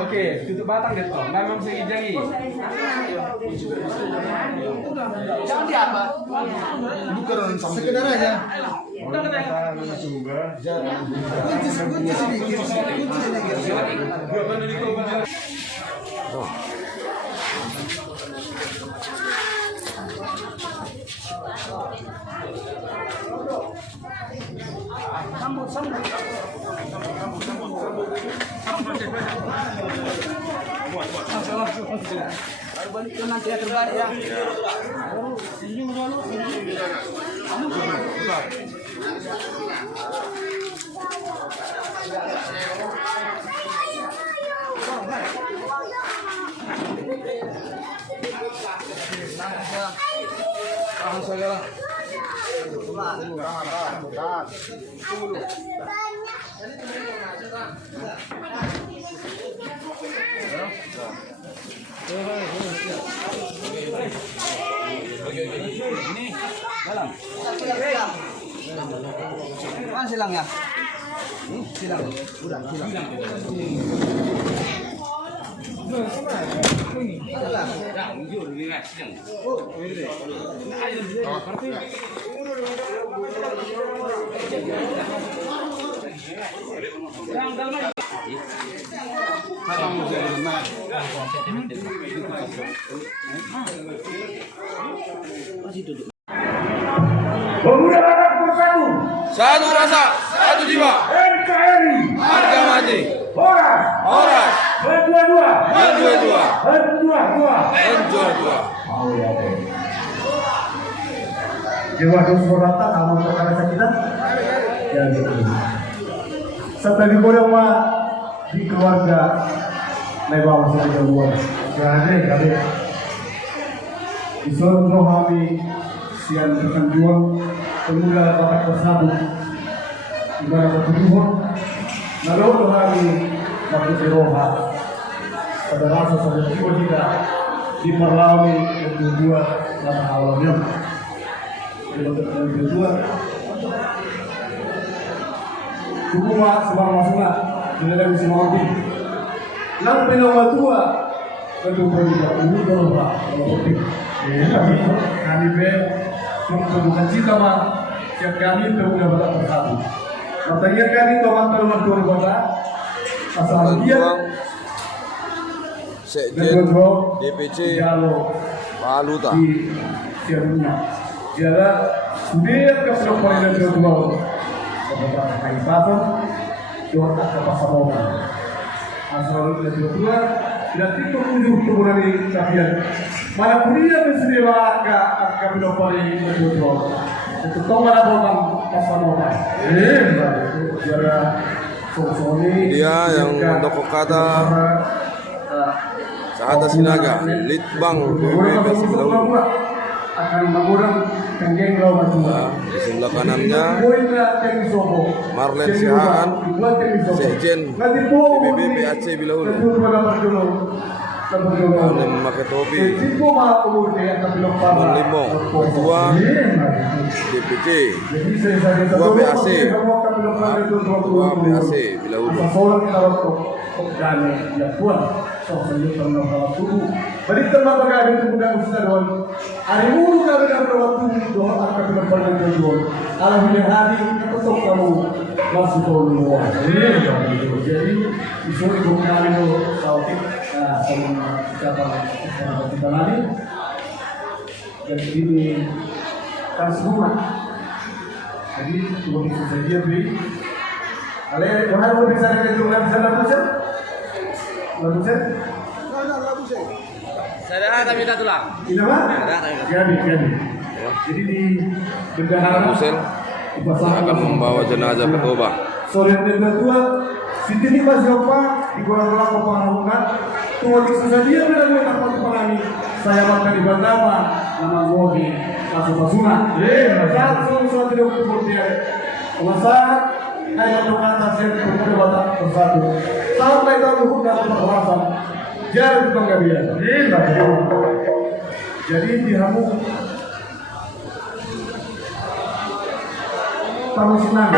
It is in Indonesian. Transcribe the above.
Oke, tutup batang deh toh. Memang segi jagi. Jangan diapa. Bukan sekedar aja. Balik ke nanti terbalik ya. Senyum dulu. Ini dalam. Mana silangnya? Silang. Udah, silang. Pemuda Batak bersatu. Satu rasa, satu jiwa. NKRI. Harga mati. Horas. Horas. Berdua-dua. Berdua-dua. Berdua-dua. Berdua-dua. Jiwa kesuratan amal perkara sakitan. Ya gitu. Setelah digodong mah di keluarga Nebang masih ada buat. Jadi kali disuruh rohani siang berjuang pemuda Batak bersatu ibadah bertujuan lalu rohani waktu roha pada rasa pada jiwa kita diperlawi berdua dalam awalnya berdua hukumah sebarang masalah tidak bisa mengobati lalu penawar tua tentu berbeda ini berubah kami bukan cita mah setiap kami pemuda Batak bersatu. Makanya kami teman-teman dua kota asal dia Sekjen DPC Paluta. di Sierra. Jalan sudah ke Pulau dan Jawa. Kota Kaipatan, Jawa ke Pasamongan. Asal dari Jawa tidak tipe tujuh kemudian di Kapian. Mana kuliah bersedia ke Pulau dan Jawa. Untuk tahu mana bosan Pasamongan. Jalan Dia yang toko kata Sahada Sinaga, Litbang PBB Sebelahulu. akan mengurang kenggeng lawan semua. Di sebelah kanannya Marlen Sihaan, Sekjen PBB PAC Bilahulu. Yang memakai topi Limong, Ketua DPC, Ketua PAC, Ketua PAC Bilahulu. Balik tempat berada di mudah usaha doan. Hari mulu kami dah berwaktu doa akan berpada tujuan. Alhamdulillah hari ketok kamu masuk ke luar. Jadi isu ibu kami itu sautik sama siapa kita lagi. dan ini kan semua. Jadi cuma bisa saja beri. Ale, wahai mau bisa dengan jumlah bisa lalu sih? Lalu sih? Saya dah minta tulang. Ini apa? Jadi. Jadi di bendahara Hussein akan membawa jenazah ke Toba. sore dan tua Siti ni mas Yopa di Kuala Lumpur Pangrangan tua di Susadia berada di tempat pengalami saya makan di Bandama nama Gogi masuk pasuna langsung suatu tidak kemudian masak hanya dengan hasil perdebatan bersatu sampai tahu dalam perbahasan jari penggabian jadi dihamu kamu senang